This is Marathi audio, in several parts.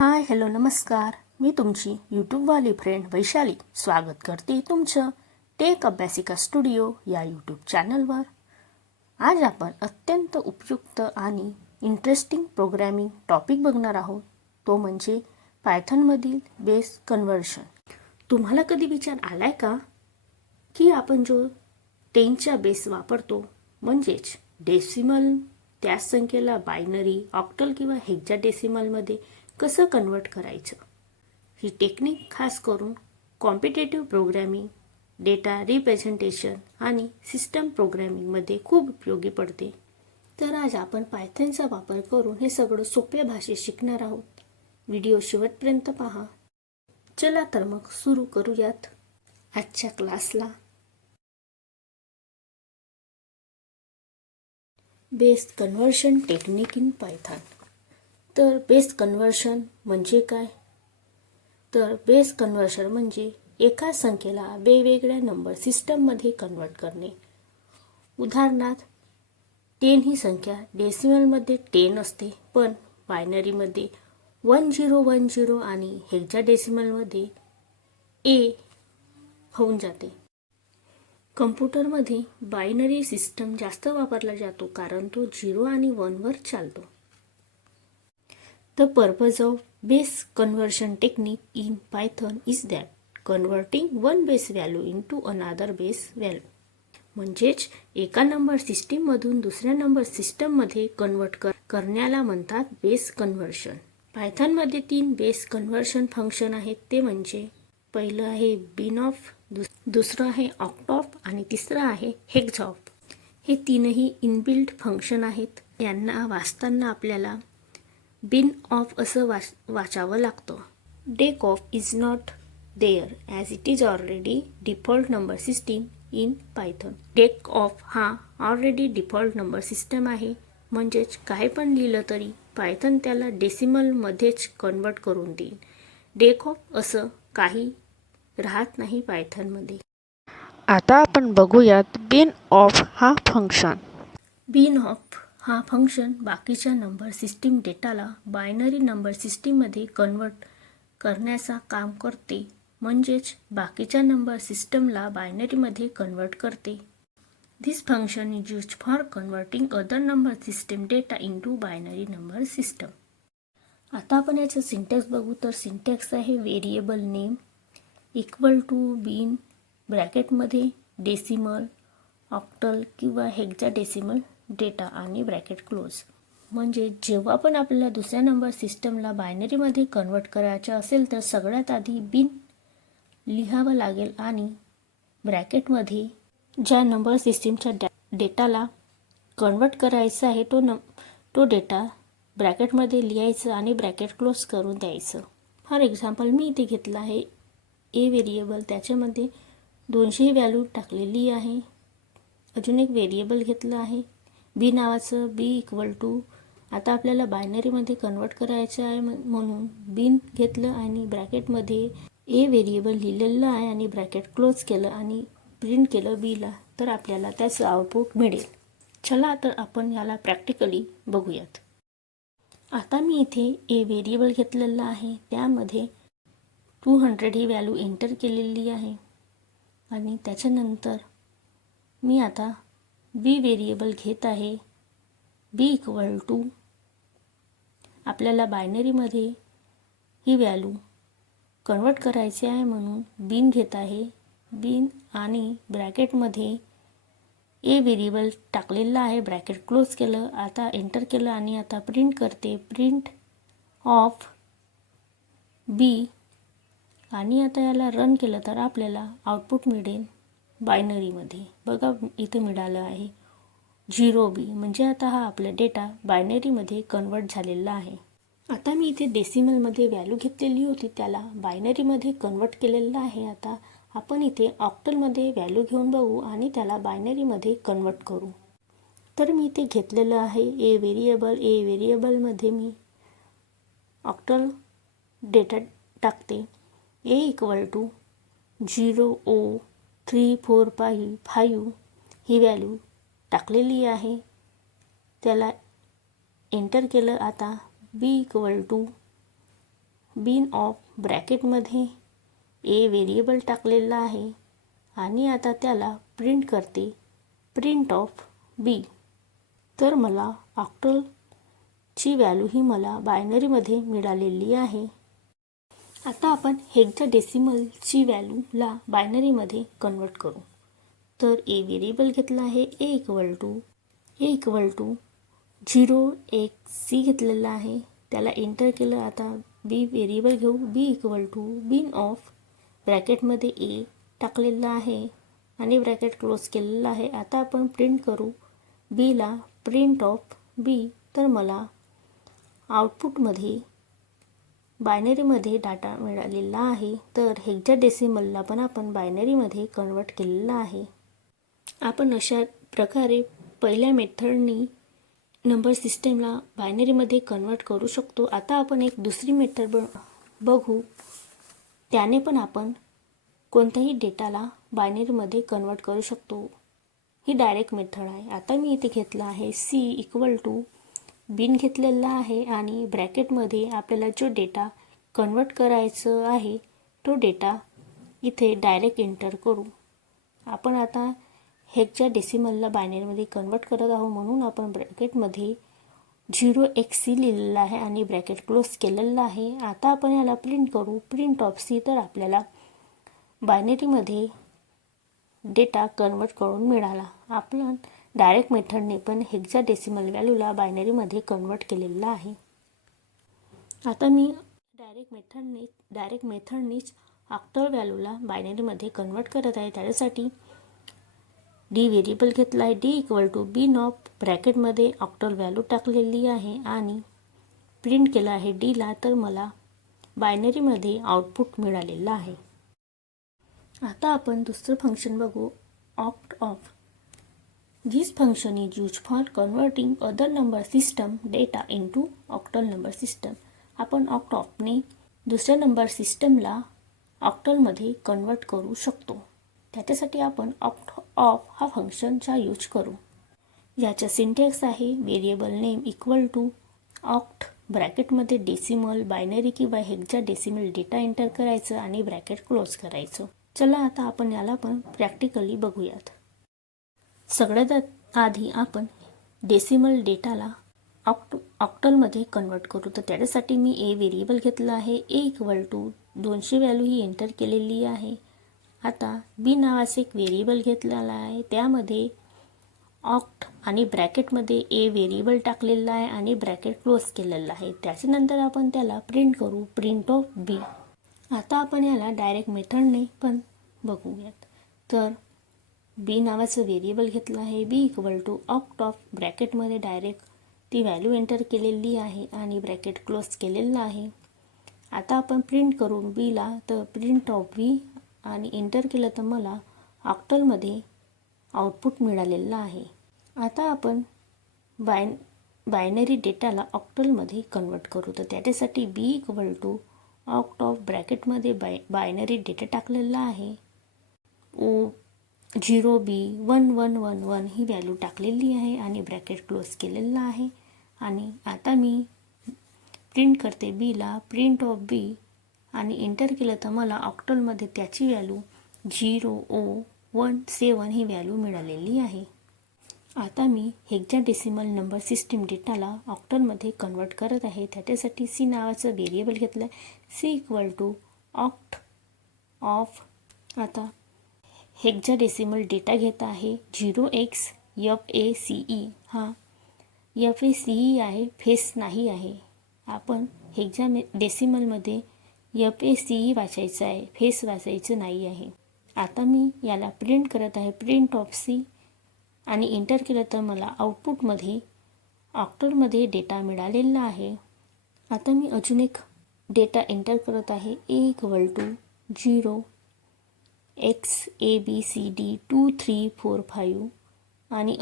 हाय हॅलो नमस्कार. मी तुमची यूट्यूबवाली फ्रेंड वैशाली. स्वागत करते तुमचं टेक अभ्यासिका स्टुडिओ या यूट्यूब चॅनलवर आज आपण अत्यंत उपयुक्त आणि इंटरेस्टिंग प्रोग्रॅमिंग टॉपिक बघणार आहोत. तो म्हणजे पायथनमधील बेस कन्व्हर्शन तुम्हाला कधी विचार आलाय का? की आपण जो टेनच्या बेस वापरतो म्हणजेच डेसिमल त्याच संख्येला बायनरी ऑक्टल किंवा हेक्झा डेसिमलमध्ये कसं कन्वर्ट करायचं? ही टेक्निक खास करून कॉम्पिटेटिव्ह प्रोग्रॅमिंग डेटा रिप्रेझेंटेशन आणि सिस्टम प्रोग्रॅमिंगमध्ये खूप उपयोगी पडते. तर आज आपण पायथनचा वापर करून हे सगळं सोप्या भाषेत शिकणार आहोत. व्हिडिओ शेवटपर्यंत पहा. चला तर मग सुरू करूयात आजच्या क्लासला. Best conversion technique in Python तर बेस कन्व्हर्शन म्हणजे काय? तर बेस कन्व्हर्शन म्हणजे एका संख्येला वेगवेगळ्या नंबर सिस्टममध्ये कन्वर्ट करणे. उदाहरणार्थ टेन ही संख्या डेसिमलमध्ये टेन असते पण बायनरीमध्ये वन झिरो वन झिरो आणि हेक्झा डेसिमलमध्ये ए होऊन जाते. कम्प्युटरमध्ये बायनरी सिस्टम जास्त वापरला जातो कारण तो झिरो आणि वनवर चालतो. The purpose of base conversion technique in Python is that converting one base value into another base value. म्हणजेच एका नंबर सिस्टीममधून दुसऱ्या नंबर सिस्टममध्ये कन्वर्ट कर करण्याला म्हणतात बेस कन्व्हर्शन पायथनमध्ये तीन बेस कन्व्हर्शन फंक्शन आहेत. ते म्हणजे पहिलं आहे बिन ऑफ दुसरं आहे ऑक्टॉप आणि तिसरं आहे हेक्झॉप हे तीनही इनबिल्ट फंक्शन आहेत. यांना वाचताना आपल्याला बिन ऑफ असं वाच वाचावं लागतं. Dec of is not there as it is already default number system in Python dec of हा ऑलरेडी डिफॉल्ट नंबर सिस्टम आहे. म्हणजेच काय पण लिहिलं तरी पायथन त्याला डेसिमलमध्येच कन्वर्ट करून देईल. डेक ऑफ असं काही राहत नाही पायथनमध्ये आता आपण बघूयात बिन ऑफ हा फंक्शन बिन ऑफ हा फंक्शन बाकीच्या नंबर सिस्टीम डेटाला बायनरी नंबर सिस्टीममध्ये कन्वर्ट करण्याचा काम करते. म्हणजेच बाकीच्या नंबर सिस्टमला बायनरीमध्ये कन्वर्ट करते. This function is use for converting other number system data into binary number system आता आपण याचं सिंटॅक्स बघू. तर सिंटॅक्स आहे variable name equal to bin ब्रॅकेटमध्ये decimal octal किंवा हेक्झा डेसिमल डेटा आणि ब्रॅकेट क्लोज. म्हणजे जेव्हा पण आपल्याला दुसऱ्या नंबर सिस्टमला बायनरीमध्ये कन्वर्ट करायचं असेल तर सगळ्यात आधी बिन लिहावं लागेल आणि ब्रॅकेटमध्ये ज्या नंबर सिस्टीमच्या डॅ डेटाला कन्वर्ट करायचं आहे तो न तो डेटा ब्रॅकेटमध्ये लिहायचं आणि ब्रॅकेट क्लोज करून द्यायचं. फॉर एक्झाम्पल मी इथे घेतलं आहे ए व्हेरिएबल. त्याच्यामध्ये दोनशे व्हॅल्यू टाकलेली आहे. अजून एक व्हेरिएबल घेतलं आहे. बी नावाचं बी इक्वल टू आता आपल्याला बायनरीमध्ये कन्वर्ट करायचं आहे म्हणून बिन घेतलं आणि ब्रॅकेटमध्ये ए व्हेरिएबल लिहिलेलं आहे आणि ब्रॅकेट क्लोज केलं आणि प्रिंट केलं बीला तर आपल्याला त्याचं आउटपुट मिळेल. चला तर आपण याला प्रॅक्टिकली बघूयात. आता मी इथे ए व्हेरिएबल घेतलेलं आहे त्यामध्ये टू हंड्रेड ही व्हॅल्यू एंटर केलेली आहे. आणि त्याच्यानंतर मी आता बी व्हेरिएबल घेत आहे. बी इक्वल टू आपल्याला बायनरीमध्ये ही व्हॅल्यू कन्वर्ट करायची आहे म्हणून बिन घेत आहे. बिन आणि ब्रॅकेटमध्ये ए व्हेरिएबल टाकलेलं आहे. ब्रॅकेट क्लोज केलं आता एंटर केलं आणि आता प्रिंट करते. प्रिंट ऑफ बी आणि आता याला रन केलं तर आपल्याला आउटपुट मिळेल. बायनरीमध्ये. बघा इथं मिळालं आहे. Zero B. म्हणजे आता हा आपला डेटा बायनरीमध्ये कन्वर्ट झालेला आहे. आता मी इथे डेसिमलमध्ये व्हॅल्यू घेतलेली होती त्याला बायनरीमध्ये कन्वर्ट केलेलं आहे. आता आपण इथे ऑक्टलमध्ये व्हॅल्यू घेऊन बघू आणि त्याला बायनरीमध्ये कन्वर्ट करू. तर मी इथे घेतलेलं आहे ए व्हेरिएबल. ए व्हेरिएबलमध्ये मी ऑक्टल डेटा टाकते. A equal to zero O three four five five he value टाकलेली आहे. त्याला एंटर केलं आता B equal to bin of ब्रॅकेटमध्ये A variable टाकलेला आहे आणि आता त्याला प्रिंट करते. प्रिंट ऑफ बी तर मला ऑक्टलची व्हॅल्यू ही मला बायनरीमध्ये मिळालेली आहे. आता आपण हेक्झा डेसिमलची व्हॅल्यूला बायनरीमध्ये कन्वर्ट करू. तर ए व्हेरिएबल घेतला आहे A equal to A equal to zero एक सी घेतलेला आहे. त्याला एंटर केलं आता बी व्हेरिएबल घेऊ. B equal to bin of ब्रॅकेटमध्ये A टाकलेला आहे आणि ब्रॅकेट क्लोज केलेलं आहे. आता आपण प्रिंट करू. बीला प्रिंट ऑफ बी तर मला आउटपुटमध्ये बायनरीमध्ये डाटा मिळालेला आहे तर हेक्झा डेसिमलला पण आपण बायनरीमध्ये कन्वर्ट केलेला आहे. आपण अशा प्रकारे पहिल्या मेथडनी नंबर सिस्टमला बायनरीमध्ये कन्वर्ट करू शकतो. आता आपण एक दुसरी मेथड ब बघू. त्याने पण आपण कोणत्याही डेटाला बायनरीमध्ये कन्वर्ट करू शकतो. ही डायरेक्ट मेथड आहे. आता मी इथे घेतलं आहे सी इक्वल टू बिन घेतलेला आहे आणि ब्रॅकेटमध्ये आपल्याला जो डेटा कन्वर्ट करायचं आहे तो डेटा इथे डायरेक्ट एंटर करू. आपण आता हेकच्या डेसिमलला बायनरीमध्ये कन्वर्ट करत आहोत म्हणून आपण ब्रॅकेटमध्ये झिरो एक्स सी लिहिलेला आहे आणि ब्रॅकेट क्लोज केलेला आहे. आता आपण याला प्रिंट करू. प्रिंट ऑफ सी तर आपल्याला बायनरीमध्ये डेटा कन्वर्ट करून मिळाला. आपण डायरेक्ट मेथडने पण हेक्झा डेसिमल व्हॅल्यूला बायनरीमध्ये कन्वर्ट केलेलं आहे. आता मी डायरेक्ट मेथडने डायरेक्ट मेथडनीच ऑक्टल व्हॅल्यूला बायनरीमध्ये कन्वर्ट करत आहे. त्याच्यासाठी डी व्हेरिएबल घेतला आहे. D equal to bin of ब्रॅकेटमध्ये octal value टाकलेली आहे आणि प्रिंट केलं आहे डीला तर मला बायनरीमध्ये आउटपुट मिळालेलं आहे. आता आपण दुसरं फंक्शन बघू. Oct of This function is used for converting other number system data into octal number system. आपण ऑक्ट ऑपने दुसऱ्या नंबर सिस्टमला ऑक्टलमध्ये कन्वर्ट करू शकतो. त्याच्यासाठी आपण ऑक्ट ऑफ हा फंक्शनचा यूज करू. याचा सिंटेक्स आहे variable name equal to oct ब्रॅकेटमध्ये decimal binary किंवा हेक्झा डेसिमल डेटा एंटर करायचं आणि ब्रॅकेट क्लोज करायचं. चला आता आपण याला पण प्रॅक्टिकली बघूयात. सगळ्यात आधी आपण डेसिमल डेटाला ऑक्ट ऑक्टलमध्ये कन्वर्ट करू. तर त्याच्यासाठी मी ए व्हेरिएबल घेतलं आहे. ए इक्वल टू दोनशे व्हॅल्यू ही एंटर केलेली आहे. आता बी नावाचं एक व्हेरिएबल घेतलेला आहे. त्यामध्ये ऑक्ट आणि ब्रॅकेटमध्ये ए व्हेरिएबल टाकलेला आहे आणि ब्रॅकेट क्लोज केलेलं आहे. त्याच्यानंतर आपण त्याला प्रिंट करू. प्रिंट ऑफ बी आता आपण याला डायरेक्ट मेथडने पण बघूयात. तर बी नावाचं व्हेरिएबल घेतलं आहे. B equal to oct of ब्रॅकेटमध्ये direct ती व्हॅल्यू एंटर केलेली आहे आणि ब्रॅकेट क्लोज केलेलं आहे. आता आपण प्रिंट करू बीला तर प्रिंट ऑफ बी आणि एंटर केलं तर मला ऑक्टलमध्ये आउटपुट मिळालेलं आहे. आता आपण बाय बायनरी डेटाला ऑक्टलमध्ये कन्वर्ट करू. तर त्याच्यासाठी B equal to oct of ब्रॅकेटमध्ये बाय बायनरी डेटा टाकलेला आहे. O zero B one one one one ही व्हॅल्यू टाकलेली आहे आणि ब्रॅकेट क्लोज केलेलं आहे. आणि आता मी प्रिंट करते बीला प्रिंट ऑफ बी आणि एंटर केलं तर मला ऑक्टलमध्ये त्याची value zero O one seven ही व्हॅल्यू मिळालेली आहे. आता मी हेक्झा डेसिमल नंबर सिस्टीम डेटाला ऑक्टलमध्ये कन्वर्ट करत आहे. त्याच्यासाठी सी नावाचं व्हेरिएबल घेतलं आहे C equal to oct of आता हेक्झा डेसिमल डेटा घेत आहे. Zero X F A C E. हा. यफ ए सी ई आहे. फेस नाही आहे. आपण हेक्झा मे डेसिमलमध्ये यफ ए सी ई वाचायचं आहे. फेस वाचायचं नाही आहे. आता मी याला प्रिंट करत आहे. प्रिंट ऑफ सी आणि इंटर केलं तर मला आउटपुटमध्ये ऑक्टरमध्ये डेटा मिळालेला आहे. आता मी अजून एक डेटा एंटर करत आहे. Equal to zero X A B C D two three four five आणि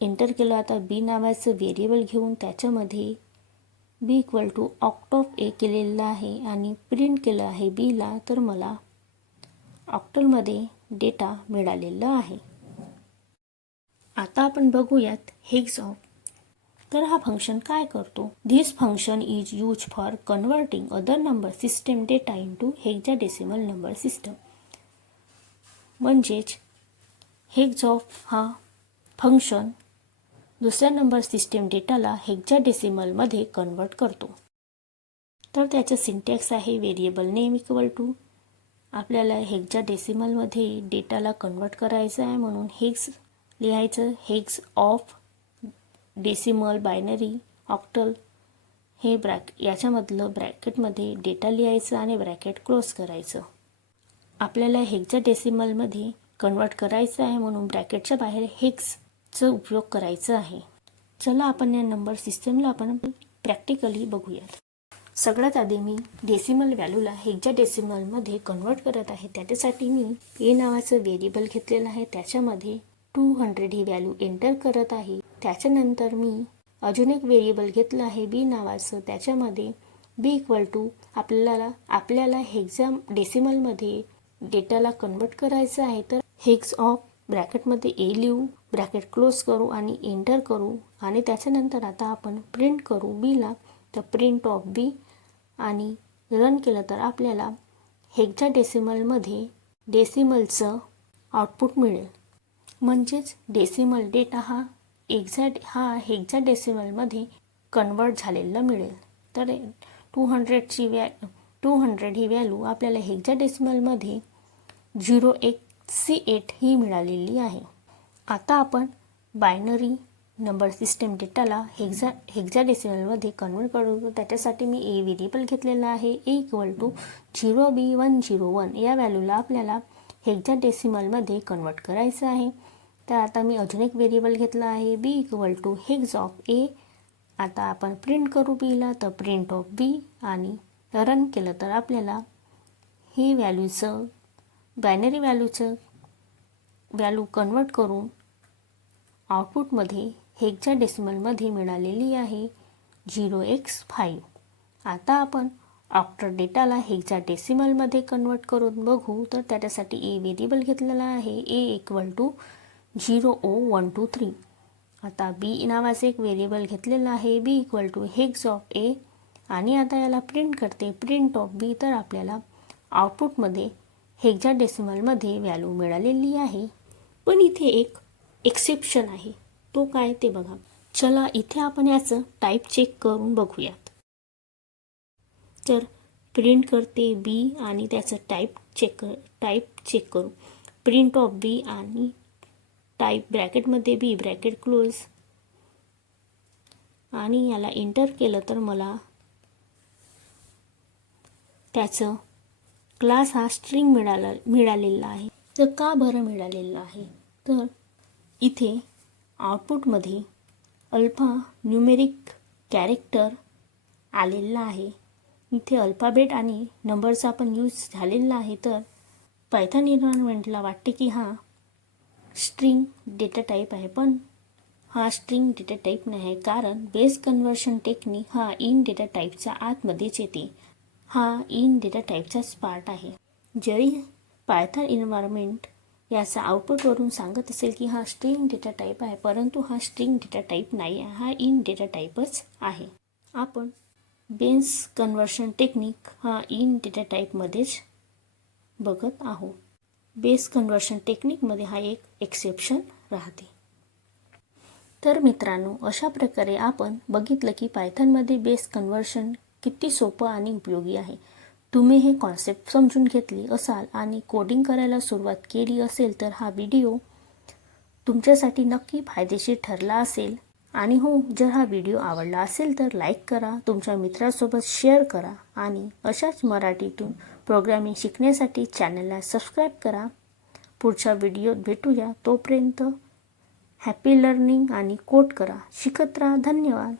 एंटर केलं आता बी नावाचं व्हेरिएबल घेऊन त्याच्यामध्ये B equal to oct of A केलेलं आहे आणि प्रिंट केलं आहे बीला तर मला ऑक्टलमध्ये डेटा मिळालेला आहे. आता आपण बघूयात हेक्स ऑफ तर हा फंक्शन काय करतो? This function is use for converting other number system data into hexadecimal number system म्हणजेच हेग्ज ऑफ हा फंक्शन दुसऱ्या नंबर सिस्टीम डेटाला हेक्झाडेसिमलमध्ये कन्वर्ट करतो. तर त्याचं सिंटॅक्स आहे व्हेरिएबल नेम इक्वल टू आपल्याला हेक्झाडेसिमलमध्ये डेटाला कन्वर्ट करायचं आहे म्हणून हेक्स लिहायचं hex of decimal binary octal हे ब्रॅक याच्यामधलं ब्रॅकेटमध्ये डेटा लिहायचं आणि ब्रॅकेट क्लोज करायचं. आपल्याला हेक्झाडेसिमलमध्ये कन्वर्ट करायचं आहे म्हणून ब्रॅकेटच्या बाहेर हेक्सचं उपयोग करायचं आहे. चला आपण या नंबर सिस्टमला आपण प्रॅक्टिकली बघूयात. सगळ्यात आधी मी डेसिमल व्हॅल्यूला हेक्झा डेसिमलमध्ये कन्वर्ट करत आहे. त्याच्यासाठी मी ए नावाचं व्हेरिएबल घेतलेलं आहे. त्याच्यामध्ये टू हंड्रेड ही व्हॅल्यू एंटर करत आहे. त्याच्यानंतर मी अजून एक व्हेरिएबल घेतलं आहे बी नावाचं. त्याच्यामध्ये बी इक्वल टू आपल्याला आपल्याला हेक्झा डेसिमलमध्ये डेटाला कन्वर्ट करायचं आहे तर हेक्स ऑफ ब्रॅकेटमध्ये ए लिहू ब्रॅकेट क्लोज करू आणि एंटर करू आणि त्याच्यानंतर आता आपण प्रिंट करू बीला तर प्रिंट ऑफ बी आणि रन केलं तर आपल्याला हेक्झा डेसिमलमध्ये डेसिमलचं आउटपुट मिळेल. म्हणजेच डेसिमल डेटा हा एक्झॅ हा हेक्झा डेसिमलमध्ये कन्वर्ट झालेला मिळेल. तर टू हंड्रेडची व्या टू हंड्रेड ही व्हॅल्यू आपल्याला हेक्झा डेसिमलमध्ये झिरो एक सी एट ही मिळालेली आहे. आता आपण बायनरी नंबर सिस्टम डेटाला हेक्झा हेक्झा डेसिमलमध्ये कन्वर्ट करू. त्याच्यासाठी मी ए व्हेरिएबल घेतलेला आहे. A equal to zero B one zero one. या व्हॅल्यूला आपल्याला हेक्झा डेसिमलमध्ये कन्वर्ट करायचं आहे. तर आता मी अजून एक व्हेरिएबल घेतला आहे. B equal to hex of A. आता आपण प्रिंट करू बीला. तर प्रिंट ऑफ बी आणि रन केलं तर आपल्याला हे व्हॅल्यूचं बायनरी व्हॅल्यूचं व्हॅल्यू कन्वर्ट करून आउटपुटमध्ये हेक्झा डेसिमलमध्ये मिळालेली आहे झिरो एक्स फाईव्ह आता आपण आफ्टर डेटाला हेक्झा डेसिमलमध्ये कन्वर्ट करून बघू तर त्याच्यासाठी ए व्हेरिएबल घेतलेला आहे. A equal to zero O one two three आता बी नावाचं एक व्हेरिएबल घेतलेलं आहे. B equal to hex of A आणि आता याला प्रिंट करते. प्रिंट ऑफ बी तर आपल्याला आउटपुटमध्ये हेक्झा डेसिमलमध्ये व्हॅल्यू मिळालेली आहे. पण इथे एक एक्सेप्शन आहे. तो काय ते बघा. चला इथे आपण याचं टाईप चेक करून बघूयात. तर प्रिंट करते बी आणि त्याचं टाईप चेक टाईप चेक करू. प्रिंट ऑफ बी आणि टाईप ब्रॅकेटमध्ये बी ब्रॅकेट क्लोज आणि याला एंटर केलं तर मला त्याचं क्लास हा स्ट्रिंग मिळाला मिळालेला आहे. तर का बरं मिळालेलं आहे? तर इथे आउटपुटमध्ये अल्फा न्यूमेरिक कॅरेक्टर आलेला आहे. इथे अल्फाबेट आणि नंबरचा पण यूज झालेला आहे. तर पायथन इन्व्हायरमेंटला वाटते की हा स्ट्रिंग डेटा टाईप आहे पण हा स्ट्रिंग डेटा टाईप नाही आहे कारण बेस कन्व्हर्शन टेक्निक हा इन डेटा टाईपच्या आतमध्येच येते. हा इन डेटा टाईपचाच पार्ट आहे. जरी पायथन इन्व्हायरमेंट याचा आउटपुटवरून सांगत असेल की हा स्ट्रिंग डेटा टाईप आहे परंतु हा स्ट्रिंग डेटा टाईप नाही आहे हा इन डेटा टाईपच आहे. आपण बेन्स कन्व्हर्शन टेक्निक हा इन डेटा टाईपमध्येच बघत आहोत. बेस कन्व्हर्शन टेक्निकमध्ये हा एक एक्सेप्शन राहते. तर मित्रांनो अशा प्रकारे आपण बघितलं की पायथनमध्ये बेस कन्व्हर्शन किती सोपं आणि उपयोगी आहे. तुम्ही हे कॉन्सेप्ट समजून घेतली असाल आणि कोडिंग करायला सुरुवात केली असेल तर हा व्हिडिओ तुमच्यासाठी नक्की फायदेशीर ठरला असेल. आणि हो जर हा व्हिडिओ आवडला असेल तर लाईक करा तुमच्या मित्रासोबत शेअर करा आणि अशाच मराठीतून प्रोग्रामिंग शिकण्यासाठी चॅनलला सबस्क्राईब करा. पुढच्या व्हिडिओत भेटूया. तोपर्यंत हॅपी लर्निंग आणि कोट करा. शिकत राहा. धन्यवाद.